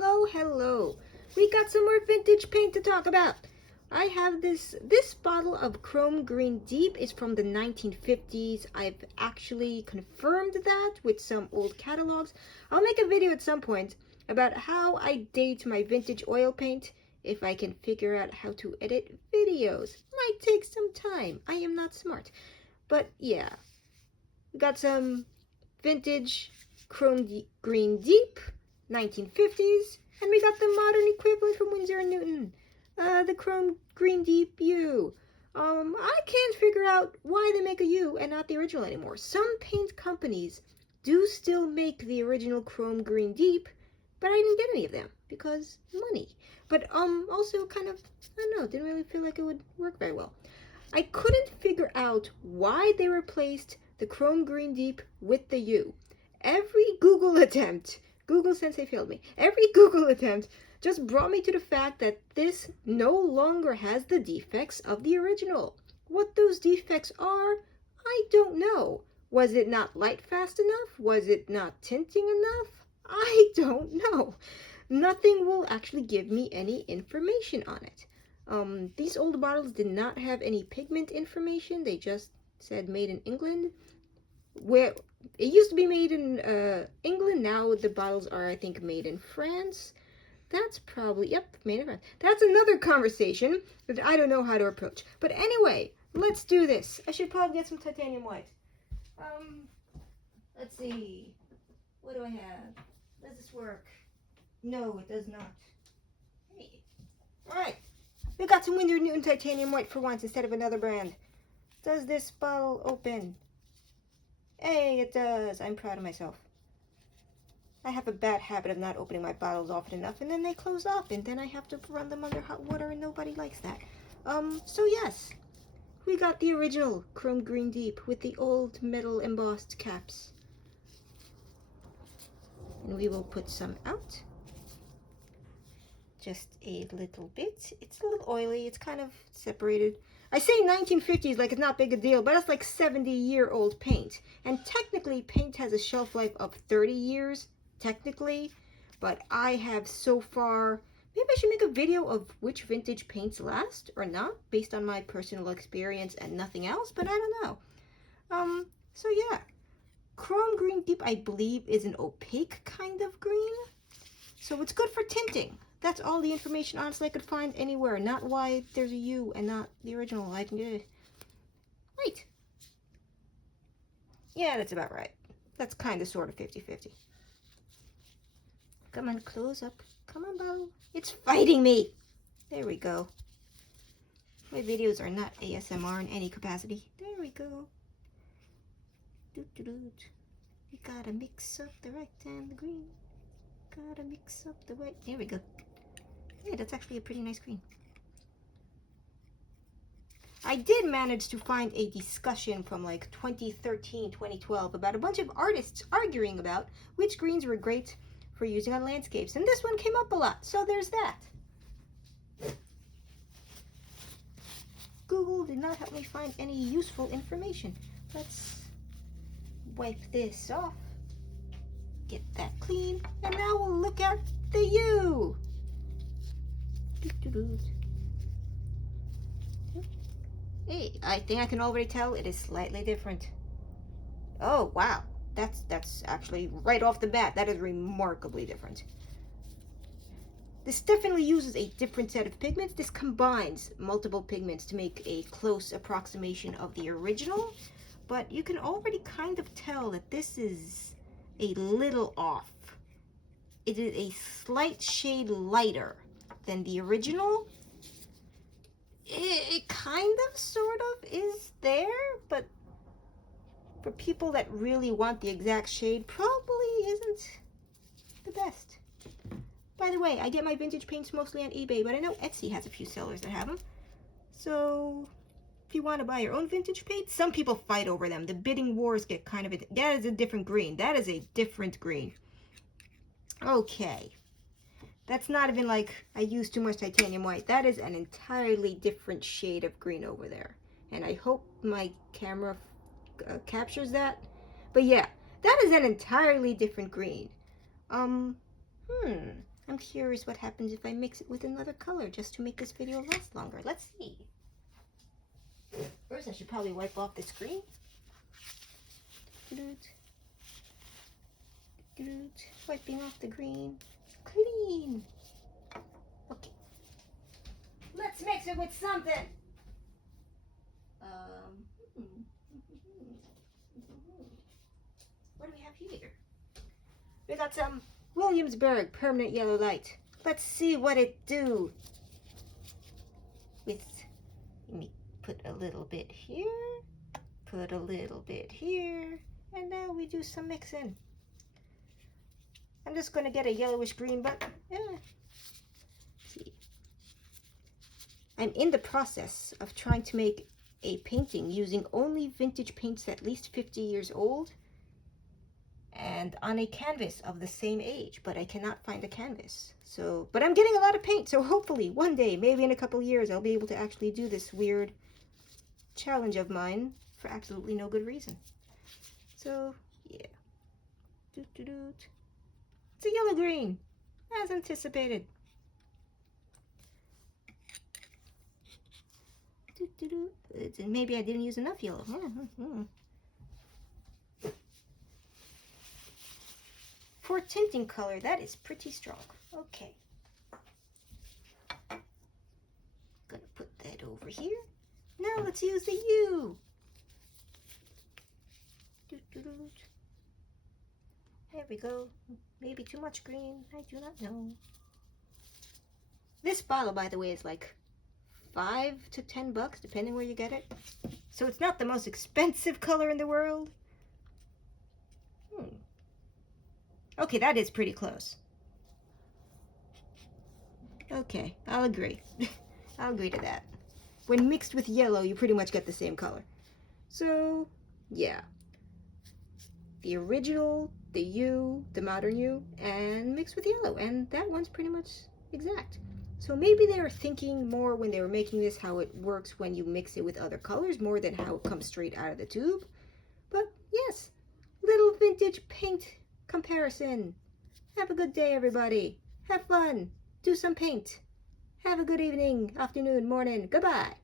Hello. We got some more vintage paint to talk about. I have this bottle of Chrome Green Deep is from the 1950s. I've actually confirmed that with some old catalogs. I'll make a video at some point about how I date my vintage oil paint if I can figure out how to edit videos. Might take some time. I am not smart. But yeah, we got some vintage Green Deep 1950s, and we got the modern equivalent from Winsor Newton, the Chrome Green Deep U. I can't figure out why they make a U and not the original anymore. Some paint companies do still make the original Chrome Green Deep, but I didn't get any of them because money. But also kind of, I don't know, didn't really feel like it would work very well. I couldn't figure out why they replaced the Chrome Green Deep with the U. Every Google attempt, Google Sensei failed me. Every Google attempt just brought me to the fact that this no longer has the defects of the original. What those defects are, I don't know. Was it not light fast enough? Was it not tinting enough? I don't know. Nothing will actually give me any information on it. These old bottles did not have any pigment information. They just said made in England. Where it used to be made in England, now the bottles are, I think, made in France. That's probably, yep, made in France. That's another conversation that I don't know how to approach. But anyway, let's do this. I should probably get some titanium white. Let's see. What do I have? Does this work? No, it does not. Hey. Alright. We got some Winsor Newton titanium white for once instead of another brand. Does this bottle open? Hey, it does. I'm proud of myself. I have a bad habit of not opening my bottles often enough, and then they close up, and then I have to run them under hot water, and nobody likes that. So yes, we got the original Chrome Green Deep with the old metal embossed caps. And we will put some out. Just a little bit. It's a little oily. It's kind of separated. I say 1950s like it's not big a deal, but that's like 70-year-old paint. And technically, paint has a shelf life of 30 years, technically. But I have so far, maybe I should make a video of which vintage paints last or not, based on my personal experience and nothing else, but I don't know. So yeah. Chrome Green Deep, I believe, is an opaque kind of green. So it's good for tinting. That's all the information, honestly, I could find anywhere. Not why there's a U and not the original. I can get it. Right. Yeah, that's about right. That's kind of sort of 50-50. Come on, close up. Come on, Bo. It's fighting me. There we go. My videos are not ASMR in any capacity. There we go. Doot. We gotta mix up the red and the green. Gotta mix up the white. There we go. Yeah, that's actually a pretty nice green. I did manage to find a discussion from like 2013, 2012 about a bunch of artists arguing about which greens were great for using on landscapes. And this one came up a lot, so there's that. Google did not help me find any useful information. Let's wipe this off. Get that clean. And now we'll look at the U. Hey, I think I can already tell it is slightly different. Oh, wow. That's actually right off the bat. That is remarkably different. This definitely uses a different set of pigments. This combines multiple pigments to make a close approximation of the original. But you can already kind of tell that this is a little off. It is a slight shade lighter than the original. It kind of, sort of, is there, but for people that really want the exact shade, probably isn't the best. By the way, I get my vintage paints mostly on eBay, but I know Etsy has a few sellers that have them. So if you want to buy your own vintage paints, some people fight over them. The bidding wars get kind of, that is a different green. That is a different green. Okay. That's not even like I used too much titanium white. That is an entirely different shade of green over there. And I hope my camera captures that. But yeah, that is an entirely different green. I'm I'm curious what happens if I mix it with another color just to make this video last longer. Let's see. First, I should probably wipe off the screen. Wiping off the green. Clean. Okay. Let's mix it with something. What do we have here? We got some Williamsburg permanent yellow light. Let's see what it do. Let me put a little bit here, put a little bit here, and now we do some mixing. I'm just going to get a yellowish green, but yeah. See. I'm in the process of trying to make a painting using only vintage paints at least 50 years old and on a canvas of the same age, but I cannot find a canvas. So, but I'm getting a lot of paint, so hopefully one day, maybe in a couple years, I'll be able to actually do this weird challenge of mine for absolutely no good reason. So, yeah. It's a yellow green, as anticipated. Maybe I didn't use enough yellow. For tinting color, that is pretty strong. Okay. Gonna put that over here. Now let's use the U. There we go. Maybe too much green. I do not know. This bottle, by the way, is like $5 to $10, depending where you get it. So it's not the most expensive color in the world. Okay, that is pretty close. Okay, I'll agree. I'll agree to that. When mixed with yellow, you pretty much get the same color. So, yeah. The original, the U, the modern U, and mixed with yellow. And that one's pretty much exact. So maybe they were thinking more when they were making this how it works when you mix it with other colors more than how it comes straight out of the tube. But yes, little vintage paint comparison. Have a good day, everybody. Have fun. Do some paint. Have a good evening, afternoon, morning. Goodbye.